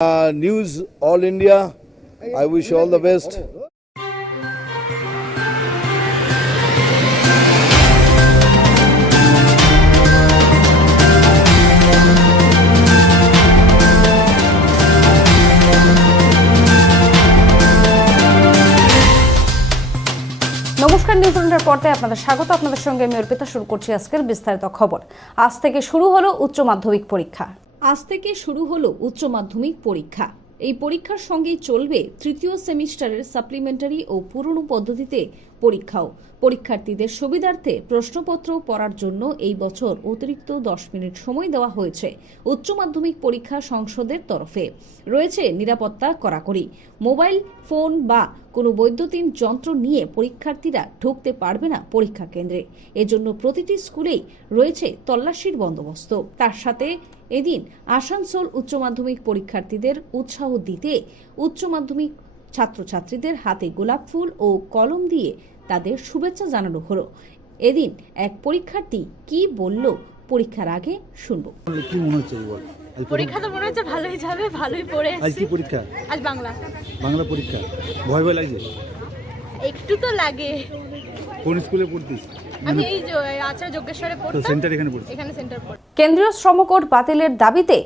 Uh, news All India. I wish all the. নমস্কার news রুমের পর্দায় আপনাদের স্বাগত আপনাদের সঙ্গে আমি অর্পিতা শুরু করছি আজকের বিস্তারিত খবর আজ থেকে শুরু হলো উচ্চ মাধ্যমিক পরীক্ষা আজ থেকে শুরু হলো উচ্চ মাধ্যমিক পরীক্ষা। এই পরীক্ষার সঙ্গেই চলবে তৃতীয় সেমিস্টারের সাপ্লিমেন্টারি ও পুরনো পদ্ধতিতে পরীক্ষাও। পরীক্ষার্থীদের সুবিধার্থে প্রশ্নপত্র পড়ার জন্য এই বছর অতিরিক্ত দশ মিনিট সময় দেওয়া হয়েছে উচ্চ মাধ্যমিক পরীক্ষা সংসদের তরফে। রয়েছে নিরাপত্তা কড়াকড়ি। মোবাইল, ফোন বা কোনো বৈদ্যুতিন যন্ত্র নিয়ে পরীক্ষার্থীরা ঢুকতে পারবে না পরীক্ষা কেন্দ্রে। এজন্য প্রতিটি স্কুলেই রয়েছে তল্লাশির বন্দোবস্ত। তার সাথে এদিন আসানসোল উচ্চ মাধ্যমিক পরীক্ষার্থীদের উৎসাহ দিতে উচ্চ মাধ্যমিক ছাত্রছাত্রীদের হাতে গোলাপ ফুল ও কলম দিয়ে তাদের শুভেচ্ছা জানানো হলো। এদিন এক পরীক্ষার্থী কি বলল পরীক্ষার আগে শুনব। কি মনে হচ্ছে পরীক্ষা তো মনে হচ্ছে ভালোই যাবে ভালোই পড়ে আজ কি পরীক্ষা? আজ বাংলা। বাংলা পরীক্ষা? ভয় ভয় লাগছে? একটু তো লাগে। কোন স্কুলে পড়তিস? আমি এই যে আচার্য যোগেশ্বরে পড়তাম। সেন্টার এখানে এখানে সেন্টার পড় কেন্দ্রীয় শ্রমকোড বাতিলের দাবিতে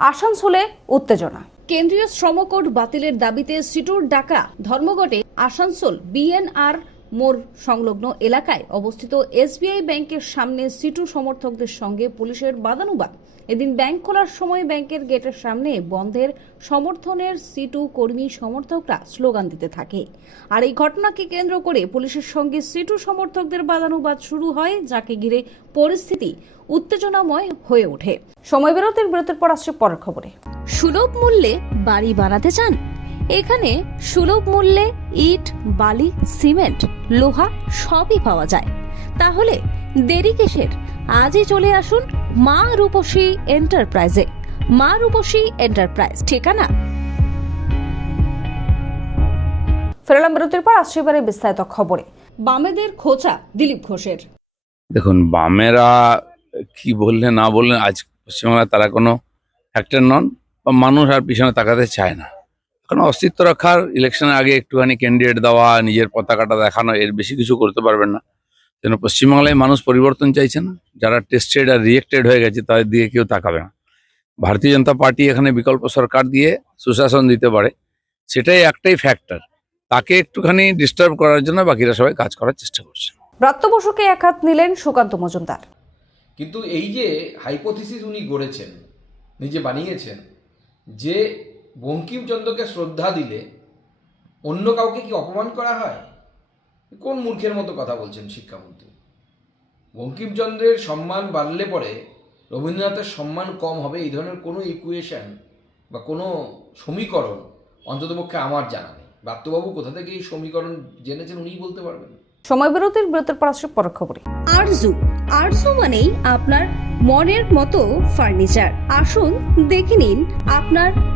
আসানসোলে উত্তেজনা। কেন্দ্রীয় শ্রমকোড বাতিলের দাবিতে সিটুর ডাকা ধর্মঘটে আসানসোল বিএনআর মোড় সংলগ্ন এলাকায় অবস্থিত এসবিআই ব্যাংকের সামনে সিটু সমর্থকদের সঙ্গে পুলিশের বাদানুবাদ। এদিন ব্যাংক খোলার সময় ব্যাংকের গেটের সামনে বন্ধের সমর্থনের সিটু কর্মী সমর্থকরা স্লোগান দিতে থাকে। আর এই ঘটনাকে কেন্দ্র করে পুলিশের সঙ্গে সিটু সমর্থকদের বাদানুবাদ শুরু হয়, যাকে ঘিরে পরিস্থিতি উত্তেজনাময় হয়ে ওঠে। সময় বিরতির বিরতির পর আসছে পরের খবরে। সুলভ মূল্যে বাড়ি বানাতে চান? এখানে সুলভ মূল্যে ইট, বালি, সিমেন্ট লোহা সবই পাওয়া যায়। তাহলে দেরি কিসের? আজই চলে আসুন মা রূপসী এন্টারপ্রাইজে। মা রূপসী এন্টারপ্রাইজ ঠিকানা? ফেরালাম বিরতির পর আসছে এবারে বিস্তারিত খবরে। বামেদের খোঁচা দিলীপ ঘোষের। দেখুন বামেরা কি বললে না বললে আজ পশ্চিমবাংলায় তারা কোনো ফ্যাক্টর নন বা মানুষ আর পিছনে তাকাতে চায় না। এখন অস্তিত্ব রাখার ইলেকশনের আগে একটুখানি ক্যান্ডিডেট দেওয়া নিজের পতাকাটা দেখানো এর বেশি কিছু করতে পারবেন না। যেন পশ্চিমবাংলায় মানুষ পরিবর্তন চাইছেন যারা টেস্টেড আর রিয়েক্টেড হয়ে গেছে তাদের দিকে কেউ তাকাবে না। ভারতীয় জনতা পার্টি এখানে বিকল্প সরকার দিয়ে সুশাসন দিতে পারে সেটাই একটাই ফ্যাক্টর তাকে একটুখানি ডিস্টার্ব করার জন্য বাকিরা সবাই কাজ করার চেষ্টা করছে। ব্রত্য বসুকে এক হাত নিলেন সুকান্ত মজুমদার। কিন্তু এই যে হাইপোথিসিস উনি গড়েছেন নিজে বানিয়েছেন যে বঙ্কিমচন্দ্রকে শ্রদ্ধা দিলে অন্য কাউকে কি অপমান করা হয়? কোন মূর্খের মতো কথা বলছেন শিক্ষামন্ত্রী? বঙ্কিমচন্দ্রের সম্মান বাড়লে পরে রবীন্দ্রনাথের সম্মান কম হবে এই ধরনের কোনো ইকুয়েশন বা কোনো সমীকরণ অন্ততপক্ষে আমার জানা নেই। ব্রাত্যবাবু কোথা থেকে এই সমীকরণ জেনেছেন উনিই বলতে পারবেন? সময় বিরতির বিরতির পর আসছে পরের খবরে আরজু আরজু মানেই আপনার মনের মতো ফার্নিচার। আসুন দেখে নিন আপনার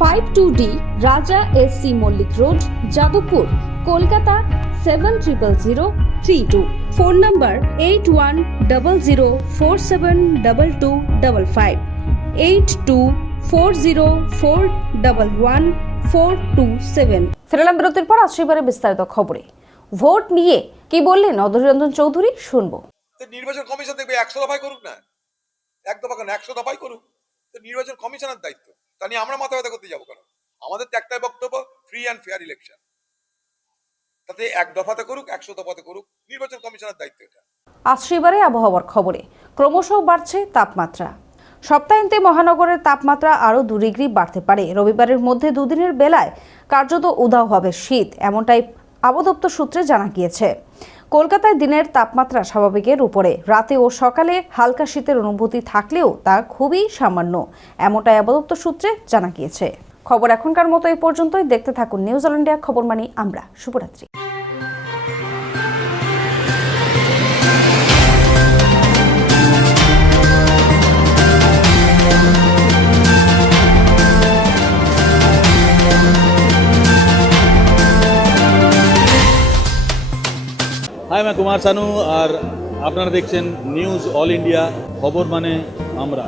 Five two D Raja S C Mallick road Jadavpur Kolkata seven triple zero three two. Phone number eight one double zero four seven double two double five eight two four zero four double one four two seven. ফেরালাম বিরতির পর আসছে এবারে বিস্তারিত খবরে। Vote নিয়ে কি বললেন অধীর চৌধুরী? শুনব। তো নির্বাচন কমিশন দেখবে একশো দফায় করুক না? এক দফা কেন? একশো দফায় করুক? তো নির্বাচন কমিশনের দায়িত্ব। তা নিয়ে আমরা মাথা ব্যথা করতে যাব কেন? আমাদের তো একটাই বক্তব্য ফ্রি অ্যান্ড ফেয়ার ইলেকশন তাতে এক দফাতে করুক, একশো দফাতে করুক, নির্বাচন কমিশনের দায়িত্ব এটা। আসছে এবারে আবহাওয়ার খবরে, ক্রমশ বাড়ছে তাপমাত্রা। সপ্তাহান্তে মহানগরের তাপমাত্রা আরও দু ডিগ্রি বাড়তে পারে। রবিবারের মধ্যে দুদিনের বেলায় কার্যত উধাও হবে শীত, এমনটাই আবদপ্তর সূত্রে জানা গিয়েছে। কলকাতায় দিনের তাপমাত্রা স্বাভাবিকের উপরে। রাতে ও সকালে হালকা শীতের অনুভূতি থাকলেও তা খুবই সামান্য। এমনটাই আবদপ্তর সূত্রে জানা গিয়েছে। খবর এখনকার মতো এই পর্যন্তই। দেখতে থাকুন নিউজ ইন্ডিয়া খবর মানি আমরা। শুভরাত্রি। আমি কুমার সানু আর আপনারা দেখছেন নিউজ অল ইন্ডিয়া খবর মানে আমরা।